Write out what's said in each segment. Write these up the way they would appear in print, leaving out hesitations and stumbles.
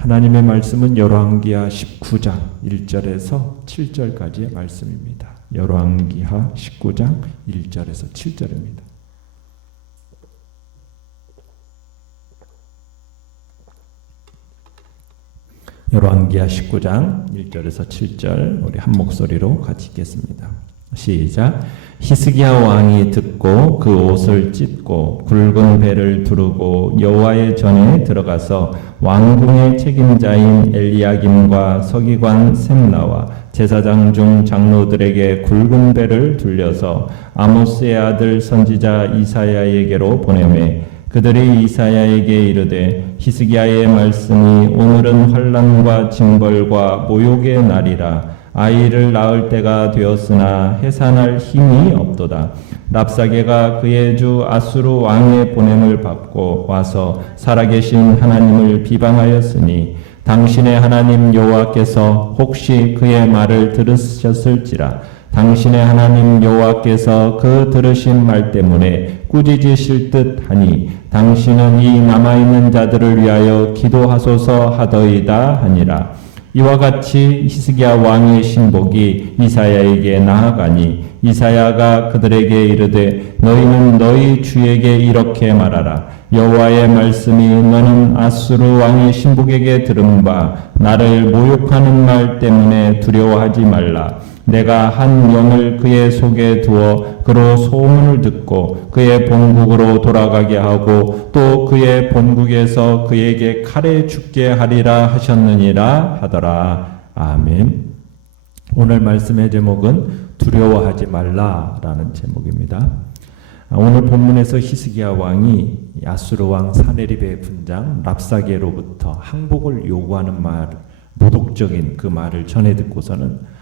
하나님의 말씀은 열왕기하 19장 1절에서 7절까지의 말씀입니다. 열왕기하 19장 1절에서 7절입니다. 열왕기하 19장 1절에서 7절 우리 한 목소리로 같이 읽겠습니다. 시작. 히스기야 왕이 듣고 그 옷을 찢고 굵은 배를 두르고 여호와의 전에 들어가서 왕궁의 책임자인 엘리야김과 서기관 셈나와 제사장 중 장로들에게 굵은 배를 둘려서 아모스의 아들 선지자 이사야에게로 보내매 그들이 이사야에게 이르되 히스기야의 말씀이 오늘은 환난과 징벌과 모욕의 날이라 아이를 낳을 때가 되었으나 해산할 힘이 없도다. 랍사게가 그의 주 아수르 왕의 보냄을 받고 와서 살아계신 하나님을 비방하였으니 당신의 하나님 여호와께서 혹시 그의 말을 들으셨을지라. 당신의 하나님 여호와께서 그 들으신 말 때문에 꾸짖으실 듯하니 당신은 이 남아있는 자들을 위하여 기도하소서 하더이다 하니라. 이와 같이 히스기야 왕의 신복이 이사야에게 나아가니 이사야가 그들에게 이르되 너희는 너희 주에게 이렇게 말하라. 여호와의 말씀이 너는 아수르 왕의 신복에게 들은 바 나를 모욕하는 말 때문에 두려워하지 말라. 내가 한 영을 그의 속에 두어 그로 소문을 듣고 그의 본국으로 돌아가게 하고 또 그의 본국에서 그에게 칼에 죽게 하리라 하셨느니라 하더라. 아멘. 오늘 말씀의 제목은 두려워하지 말라라는 제목입니다. 오늘 본문에서 히스기야 왕이 아수르 왕 사네립의 분장 랍사게로부터 항복을 요구하는 말, 모독적인 그 말을 전해 듣고서는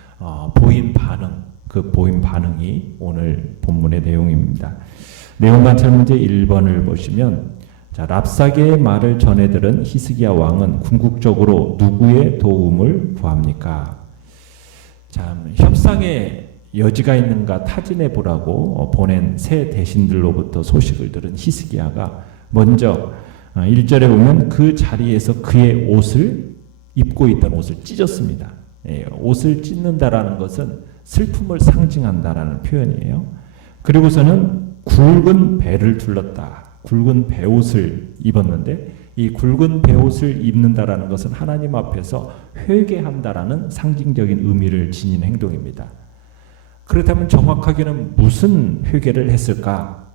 보인 반응, 그 보인 반응이 오늘 본문의 내용입니다. 내용 관찰 문제 1번을 보시면 랍사게의 말을 전해 들은 히스기야 왕은 궁극적으로 누구의 도움을 구합니까? 참 협상의 여지가 있는가 타진해 보라고 보낸 새 대신들로부터 소식을 들은 히스기야가 먼저 1절에 보면 그 자리에서 그의 옷을 입고 있던 옷을 찢었습니다. 옷을 찢는다라는 것은 슬픔을 상징한다라는 표현이에요. 그리고서는 굵은 배를 둘렀다. 굵은 배옷을 입었는데 이 굵은 배옷을 입는다라는 것은 하나님 앞에서 회개한다라는 상징적인 의미를 지닌 행동입니다. 그렇다면 정확하게는 무슨 회개를 했을까?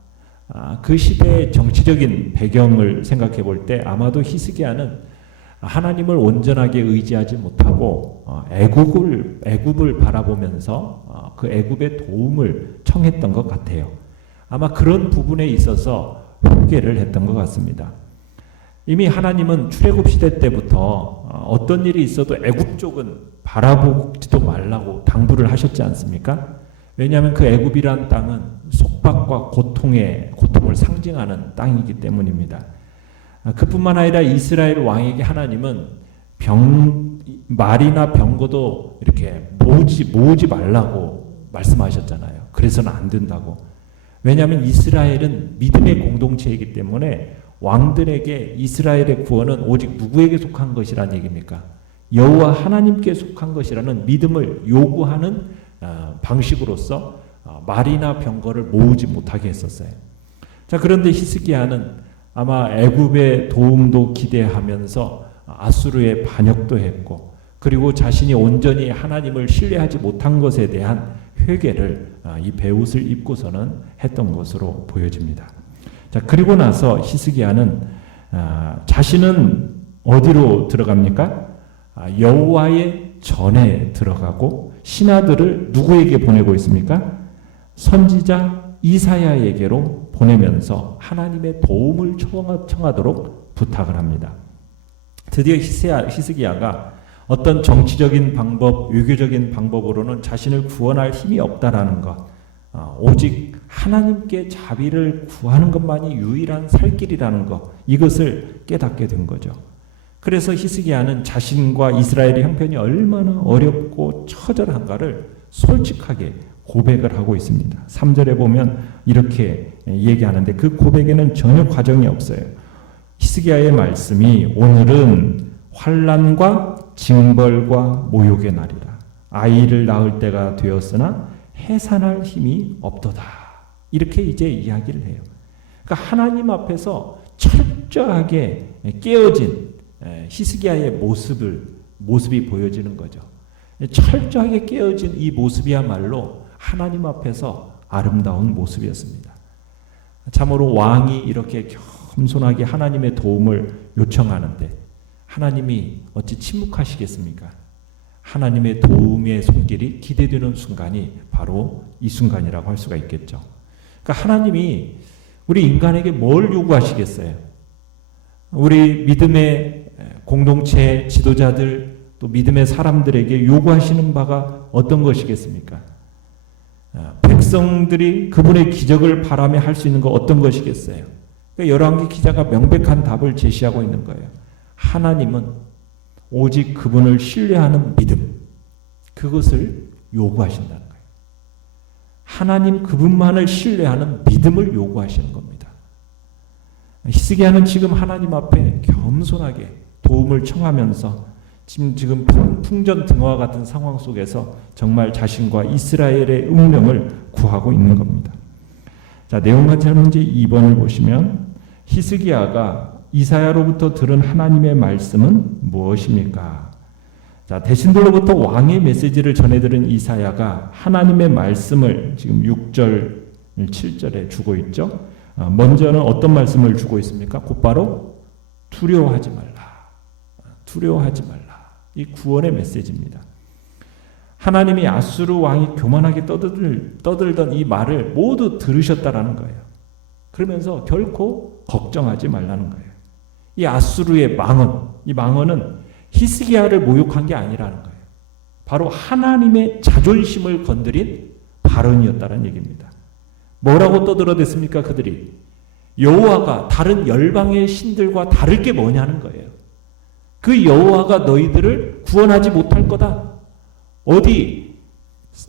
그 시대의 정치적인 배경을 생각해 볼 때 아마도 히스기야는 하나님을 온전하게 의지하지 못하고 애굽을 바라보면서 그 애굽의 도움을 청했던 것 같아요. 아마 그런 부분에 있어서 회개를 했던 것 같습니다. 이미 하나님은 출애굽 시대 때부터 어떤 일이 있어도 애굽 쪽은 바라보지도 말라고 당부를 하셨지 않습니까? 왜냐하면 그 애굽이란 땅은 속박과 고통을 상징하는 땅이기 때문입니다. 그뿐만 아니라 이스라엘 왕에게 하나님은 말이나 병거도 이렇게 모으지 말라고 말씀하셨잖아요. 그래서는 안 된다고. 왜냐하면 이스라엘은 믿음의 공동체이기 때문에 왕들에게 이스라엘의 구원은 오직 누구에게 속한 것이라는 얘기입니까? 여호와 하나님께 속한 것이라는 믿음을 요구하는 방식으로서 말이나 병거를 모으지 못하게 했었어요. 자, 그런데 히스기야는 아마 애굽의 도움도 기대하면서 아수르의 반역도 했고 그리고 자신이 온전히 하나님을 신뢰하지 못한 것에 대한 회개를 이 배옷을 입고서는 했던 것으로 보여집니다. 자, 그리고 나서 히스기야는 자신은 어디로 들어갑니까? 여호와의 전에 들어가고 신하들을 누구에게 보내고 있습니까? 선지자 이사야에게로 보내면서 하나님의 도움을 청하도록 부탁을 합니다. 드디어 히스기야가 어떤 정치적인 방법, 외교적인 방법으로는 자신을 구원할 힘이 없다라는 것, 오직 하나님께 자비를 구하는 것만이 유일한 살 길이라는 것, 이것을 깨닫게 된 거죠. 그래서 히스기야는 자신과 이스라엘의 형편이 얼마나 어렵고 처절한가를 솔직하게 고백을 하고 있습니다. 3절에 보면 이렇게 얘기하는데 그 고백에는 전혀 과정이 없어요. 히스기야의 말씀이 오늘은 환난과 징벌과 모욕의 날이라. 아이를 낳을 때가 되었으나 해산할 힘이 없도다. 이렇게 이제 이야기를 해요. 그러니까 하나님 앞에서 철저하게 깨어진 히스기야의 모습이 보여지는 거죠. 철저하게 깨어진 이 모습이야말로 하나님 앞에서 아름다운 모습이었습니다. 참으로 왕이 이렇게 겸손하게 하나님의 도움을 요청하는데 하나님이 어찌 침묵하시겠습니까? 하나님의 도움의 손길이 기대되는 순간이 바로 이 순간이라고 할 수가 있겠죠. 그러니까 하나님이 우리 인간에게 뭘 요구하시겠어요? 우리 믿음의 공동체 지도자들 또 믿음의 사람들에게 요구하시는 바가 어떤 것이겠습니까? 백성들이 그분의 기적을 바라며 할 수 있는 거 어떤 것이겠어요? 그러니까 열왕기 기자가 명백한 답을 제시하고 있는 거예요. 하나님은 오직 그분을 신뢰하는 믿음, 그것을 요구하신다는 거예요. 하나님 그분만을 신뢰하는 믿음을 요구하시는 겁니다. 히스기야는 지금 하나님 앞에 겸손하게 도움을 청하면서 지금 풍전등화와 같은 상황 속에서 정말 자신과 이스라엘의 운명을 구하고 있는 겁니다. 자, 내용 같이 문제 2번을 보시면 히스기야가 이사야로부터 들은 하나님의 말씀은 무엇입니까? 자, 대신들로부터 왕의 메시지를 전해들은 이사야가 하나님의 말씀을 지금 6절, 7절에 주고 있죠. 먼저는 어떤 말씀을 주고 있습니까? 곧바로 두려워하지 말라. 두려워하지 말라. 이 구원의 메시지입니다. 하나님이 아수르 왕이 교만하게 떠들던 이 말을 모두 들으셨다라는 거예요. 그러면서 결코 걱정하지 말라는 거예요. 이 아수르의 망언, 이 망언은 히스기야를 모욕한 게 아니라는 거예요. 바로 하나님의 자존심을 건드린 발언이었다는 얘기입니다. 뭐라고 떠들어댔습니까? 그들이 여호와가 다른 열방의 신들과 다를 게 뭐냐는 거예요. 그 여호와가 너희들을 구원하지 못할 거다. 어디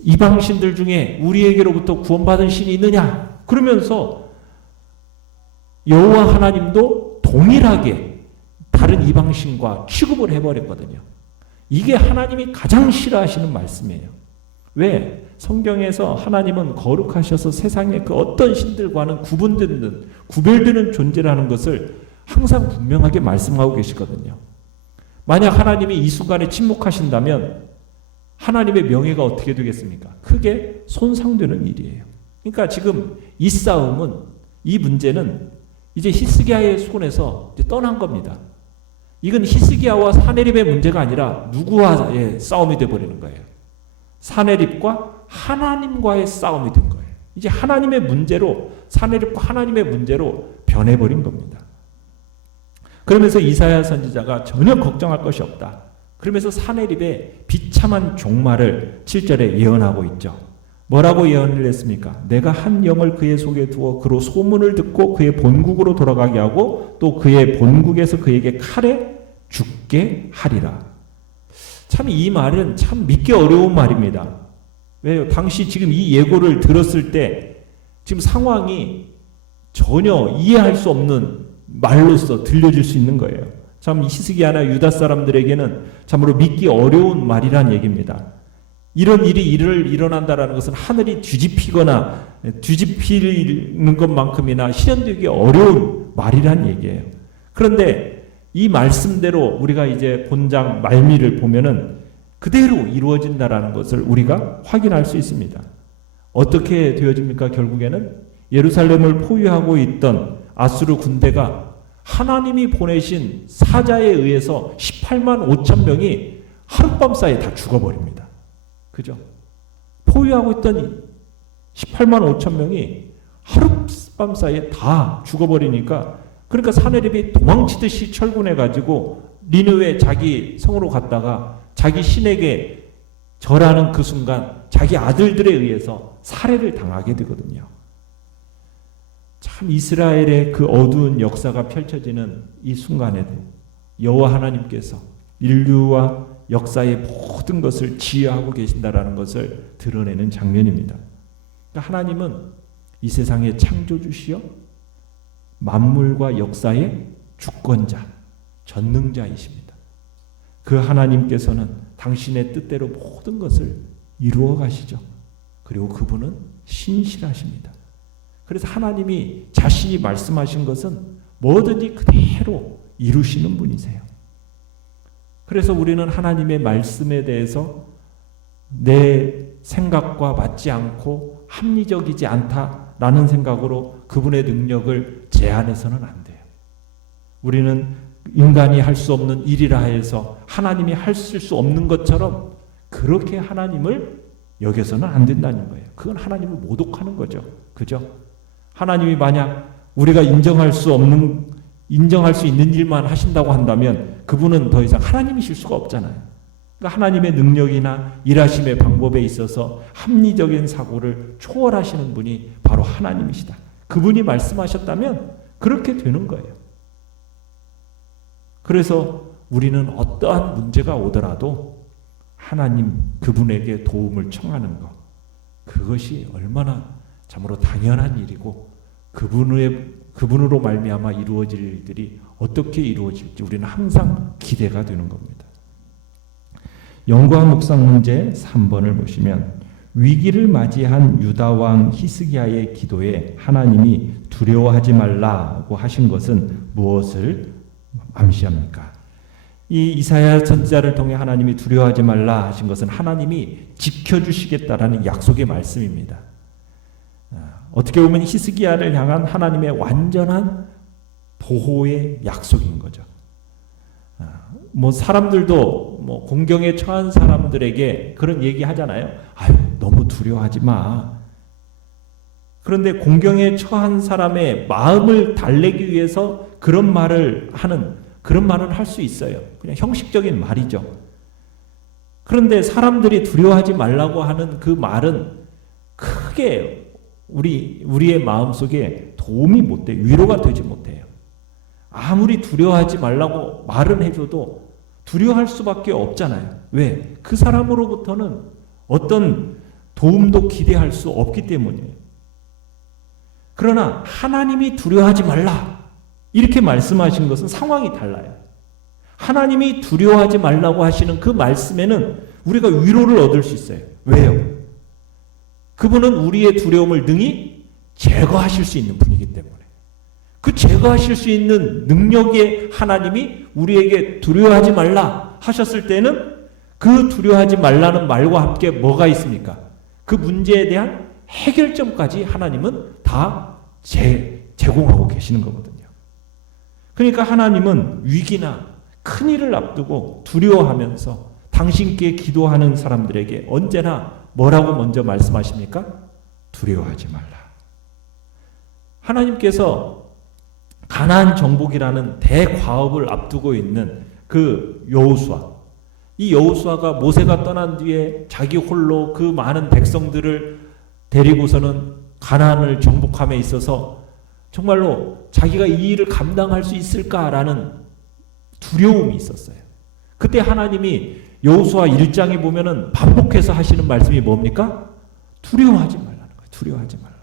이방 신들 중에 우리에게로부터 구원받은 신이 있느냐? 그러면서 여호와 하나님도 동일하게 다른 이방 신과 취급을 해버렸거든요. 이게 하나님이 가장 싫어하시는 말씀이에요. 왜? 성경에서 하나님은 거룩하셔서 세상의 그 어떤 신들과는 구별되는 존재라는 것을 항상 분명하게 말씀하고 계시거든요. 만약 하나님이 이 순간에 침묵하신다면 하나님의 명예가 어떻게 되겠습니까? 크게 손상되는 일이에요. 그러니까 지금 이 싸움은, 이 문제는 이제 히스기야의 손에서 이제 떠난 겁니다. 이건 히스기야와 사네립의 문제가 아니라 누구와의 싸움이 되어버리는 거예요. 사네립과 하나님과의 싸움이 된 거예요. 이제 하나님의 문제로, 사네립과 하나님의 문제로 변해버린 겁니다. 그러면서 이사야 선지자가 전혀 걱정할 것이 없다. 그러면서 사네립의 비참한 종말을 7절에 예언하고 있죠. 뭐라고 예언을 했습니까? 내가 한 영을 그의 속에 두어 그로 소문을 듣고 그의 본국으로 돌아가게 하고 또 그의 본국에서 그에게 칼에 죽게 하리라. 참 이 말은 참 믿기 어려운 말입니다. 왜요? 당시 지금 이 예고를 들었을 때 지금 상황이 전혀 이해할 수 없는 말로서 들려질 수 있는 거예요. 참 히스기야나 유다 사람들에게는 참으로 믿기 어려운 말이란 얘기입니다. 이런 일이 일어난다라는 것은 하늘이 뒤집히거나 뒤집히는 것만큼이나 실현되기 어려운 말이란 얘기예요. 그런데 이 말씀대로 우리가 이제 본장 말미를 보면은 그대로 이루어진다라는 것을 우리가 확인할 수 있습니다. 어떻게 되어집니까? 결국에는 예루살렘을 포위하고 있던 아수르 군대가 하나님이 보내신 사자에 의해서 18만 5천 명이 하룻밤 사이에 다 죽어버립니다. 그죠? 포위하고 있던 18만 5천 명이 하룻밤 사이에 다 죽어버리니까, 그러니까 사네립이 도망치듯이 철군해가지고 니느웨 자기 성으로 갔다가 자기 신에게 절하는 그 순간 자기 아들들에 의해서 살해를 당하게 되거든요. 참 이스라엘의 그 어두운 역사가 펼쳐지는 이 순간에도 여호와 하나님께서 인류와 역사의 모든 것을 지휘하고 계신다라는 것을 드러내는 장면입니다. 그러니까 하나님은 이 세상의 창조주시여 만물과 역사의 주권자, 전능자이십니다. 그 하나님께서는 당신의 뜻대로 모든 것을 이루어 가시죠. 그리고 그분은 신실하십니다. 그래서 하나님이 자신이 말씀하신 것은 뭐든지 그대로 이루시는 분이세요. 그래서 우리는 하나님의 말씀에 대해서 내 생각과 맞지 않고 합리적이지 않다라는 생각으로 그분의 능력을 제한해서는 안 돼요. 우리는 인간이 할 수 없는 일이라 해서 하나님이 하실 수 없는 것처럼 그렇게 하나님을 여겨서는 안 된다는 거예요. 그건 하나님을 모독하는 거죠. 그죠? 하나님이 만약 우리가 인정할 수 있는 일만 하신다고 한다면 그분은 더 이상 하나님이실 수가 없잖아요. 그러니까 하나님의 능력이나 일하심의 방법에 있어서 합리적인 사고를 초월하시는 분이 바로 하나님이시다. 그분이 말씀하셨다면 그렇게 되는 거예요. 그래서 우리는 어떠한 문제가 오더라도 하나님 그분에게 도움을 청하는 것, 그것이 얼마나 참으로 당연한 일이고 그분으로 말미암아 이루어질 일들이 어떻게 이루어질지 우리는 항상 기대가 되는 겁니다. 연구와 묵상 문제 3번을 보시면 위기를 맞이한 유다 왕 히스기야의 기도에 하나님이 두려워하지 말라고 하신 것은 무엇을 암시합니까? 이 이사야 선지자를 통해 하나님이 두려워하지 말라 하신 것은 하나님이 지켜주시겠다라는 약속의 말씀입니다. 어떻게 보면 히스기야를 향한 하나님의 완전한 보호의 약속인 거죠. 사람들도 공경에 처한 사람들에게 그런 얘기 하잖아요. 아유, 너무 두려워하지 마. 그런데 공경에 처한 사람의 마음을 달래기 위해서 그런 말을 할 수 있어요. 그냥 형식적인 말이죠. 그런데 사람들이 두려워하지 말라고 하는 그 말은 크게 우리의 마음속에 도움이 못 돼요. 위로가 되지 못해요. 아무리 두려워하지 말라고 말은 해줘도 두려워할 수밖에 없잖아요. 왜? 그 사람으로부터는 어떤 도움도 기대할 수 없기 때문이에요. 그러나 하나님이 두려워하지 말라 이렇게 말씀하신 것은 상황이 달라요. 하나님이 두려워하지 말라고 하시는 그 말씀에는 우리가 위로를 얻을 수 있어요. 왜요? 그분은 우리의 두려움을 능히 제거하실 수 있는 분이기 때문에. 그 제거하실 수 있는 능력의 하나님이 우리에게 두려워하지 말라 하셨을 때는 그 두려워하지 말라는 말과 함께 뭐가 있습니까? 그 문제에 대한 해결점까지 하나님은 다 제공하고 계시는 거거든요. 그러니까 하나님은 위기나 큰일을 앞두고 두려워하면서 당신께 기도하는 사람들에게 언제나 뭐라고 먼저 말씀하십니까? 두려워하지 말라. 하나님께서 가나안 정복이라는 대과업을 앞두고 있는 그 여호수아, 이 여호수아가 모세가 떠난 뒤에 자기 홀로 그 많은 백성들을 데리고서는 가나안을 정복함에 있어서 정말로 자기가 이 일을 감당할 수 있을까라는 두려움이 있었어요. 그때 하나님이 여호수아 1장에 보면은 반복해서 하시는 말씀이 뭡니까? 두려워하지 말라는 거예요. 두려워하지 말라.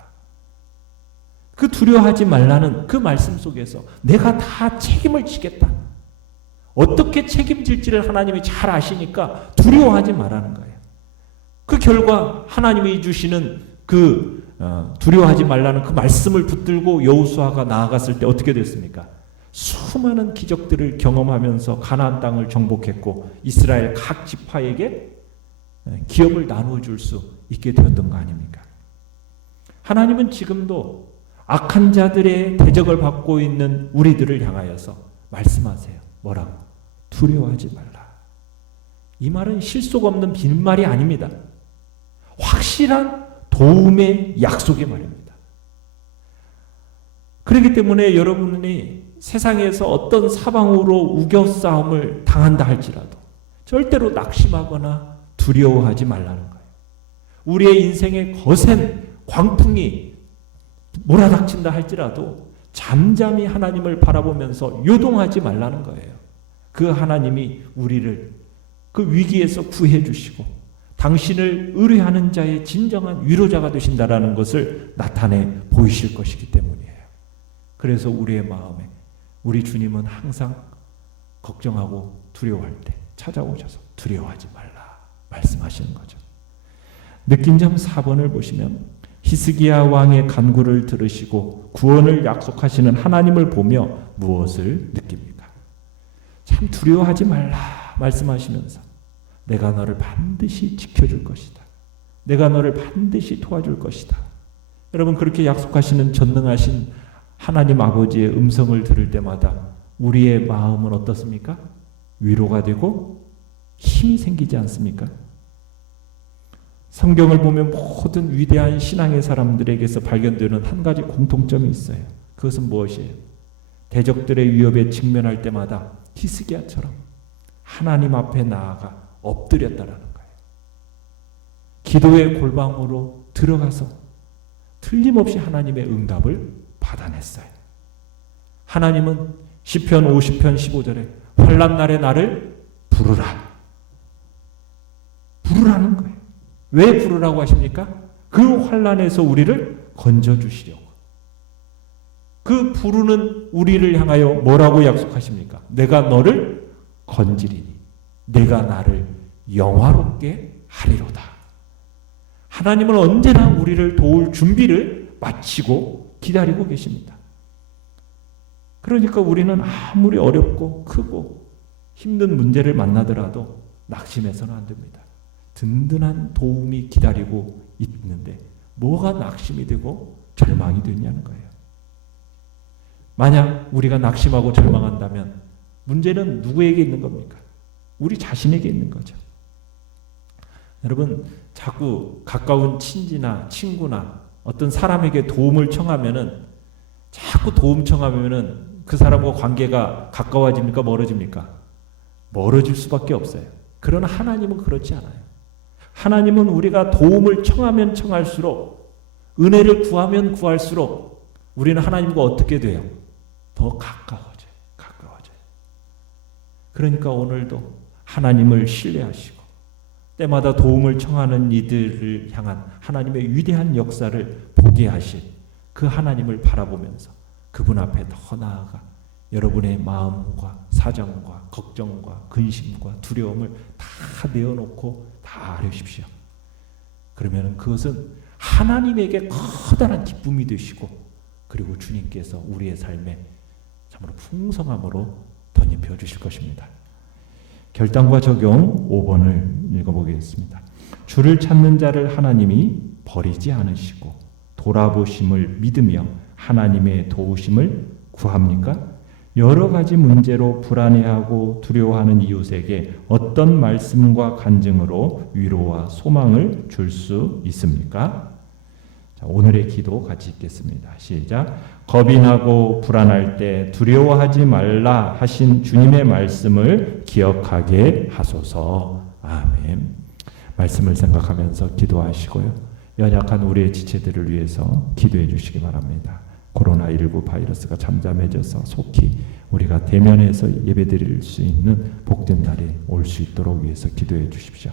그 두려워하지 말라는 그 말씀 속에서 내가 다 책임을 지겠다. 어떻게 책임질지를 하나님이 잘 아시니까 두려워하지 말라는 거예요. 그 결과 하나님이 주시는 두려워하지 말라는 그 말씀을 붙들고 여호수아가 나아갔을 때 어떻게 됐습니까? 수많은 기적들을 경험하면서 가나안 땅을 정복했고 이스라엘 각 지파에게 기업을 나누어 줄 수 있게 되었던 거 아닙니까? 하나님은 지금도 악한 자들의 대적을 받고 있는 우리들을 향하여서 말씀하세요. 뭐라고? 두려워하지 말라. 이 말은 실속 없는 빈말이 아닙니다. 확실한 도움의 약속의 말입니다. 그렇기 때문에 여러분이 세상에서 어떤 사방으로 우겨싸움을 당한다 할지라도 절대로 낙심하거나 두려워하지 말라는 거예요. 우리의 인생에 거센 광풍이 몰아닥친다 할지라도 잠잠히 하나님을 바라보면서 요동하지 말라는 거예요. 그 하나님이 우리를 그 위기에서 구해 주시고 당신을 의뢰하는 자의 진정한 위로자가 되신다라는 것을 나타내 보이실 것이기 때문이에요. 그래서 우리의 마음에 우리 주님은 항상 걱정하고 두려워할 때 찾아오셔서 두려워하지 말라 말씀하시는 거죠. 느낀 점 4번을 보시면 히스기야 왕의 간구를 들으시고 구원을 약속하시는 하나님을 보며 무엇을 느낍니까? 참 두려워하지 말라 말씀하시면서 내가 너를 반드시 지켜줄 것이다. 내가 너를 반드시 도와줄 것이다. 여러분, 그렇게 약속하시는 전능하신 하나님 아버지의 음성을 들을 때마다 우리의 마음은 어떻습니까? 위로가 되고 힘이 생기지 않습니까? 성경을 보면 모든 위대한 신앙의 사람들에게서 발견되는 한 가지 공통점이 있어요. 그것은 무엇이에요? 대적들의 위협에 직면할 때마다 히스기야처럼 하나님 앞에 나아가 엎드렸다라는 거예요. 기도의 골방으로 들어가서 틀림없이 하나님의 응답을 받아냈어요. 하나님은 시편 50편 15절에 환난 날에 나를 부르라. 부르라는 거예요. 왜 부르라고 하십니까? 그 환난에서 우리를 건져주시려고. 그 부르는 우리를 향하여 뭐라고 약속하십니까? 내가 너를 건지리니 내가 나를 영화롭게 하리로다. 하나님은 언제나 우리를 도울 준비를 마치고 기다리고 계십니다. 그러니까 우리는 아무리 어렵고 크고 힘든 문제를 만나더라도 낙심해서는 안 됩니다. 든든한 도움이 기다리고 있는데 뭐가 낙심이 되고 절망이 되냐는 거예요. 만약 우리가 낙심하고 절망한다면 문제는 누구에게 있는 겁니까? 우리 자신에게 있는 거죠. 여러분, 자꾸 가까운 친지나 친구나 어떤 사람에게 도움을 청하면은 자꾸 도움 청하면은 그 사람과 관계가 가까워집니까? 멀어집니까? 멀어질 수밖에 없어요. 그러나 하나님은 그렇지 않아요. 하나님은 우리가 도움을 청하면 청할수록, 은혜를 구하면 구할수록 우리는 하나님과 어떻게 돼요? 더 가까워져요. 그러니까 오늘도 하나님을 신뢰하시고 때마다 도움을 청하는 이들을 향한 하나님의 위대한 역사를 보게 하실 그 하나님을 바라보면서 그분 앞에 더 나아가 여러분의 마음과 사정과 걱정과 근심과 두려움을 다 내어놓고 다 아뢰십시오. 그러면 그것은 하나님에게 커다란 기쁨이 되시고, 그리고 주님께서 우리의 삶에 참으로 풍성함으로 덧입혀 주실 것입니다. 결단과 적용 5번을 읽어보겠습니다. 주를 찾는 자를 하나님이 버리지 않으시고 돌아보심을 믿으며 하나님의 도우심을 구합니까? 여러 가지 문제로 불안해하고 두려워하는 이웃에게 어떤 말씀과 간증으로 위로와 소망을 줄 수 있습니까? 자, 오늘의 기도 같이 읽겠습니다. 시작. 겁이 나고 불안할 때 두려워하지 말라 하신 주님의 말씀을 기억하게 하소서. 아멘. 말씀을 생각하면서 기도하시고요. 연약한 우리의 지체들을 위해서 기도해 주시기 바랍니다. 코로나19 바이러스가 잠잠해져서 속히 우리가 대면해서 예배드릴 수 있는 복된 날이 올 수 있도록 위해서 기도해 주십시오.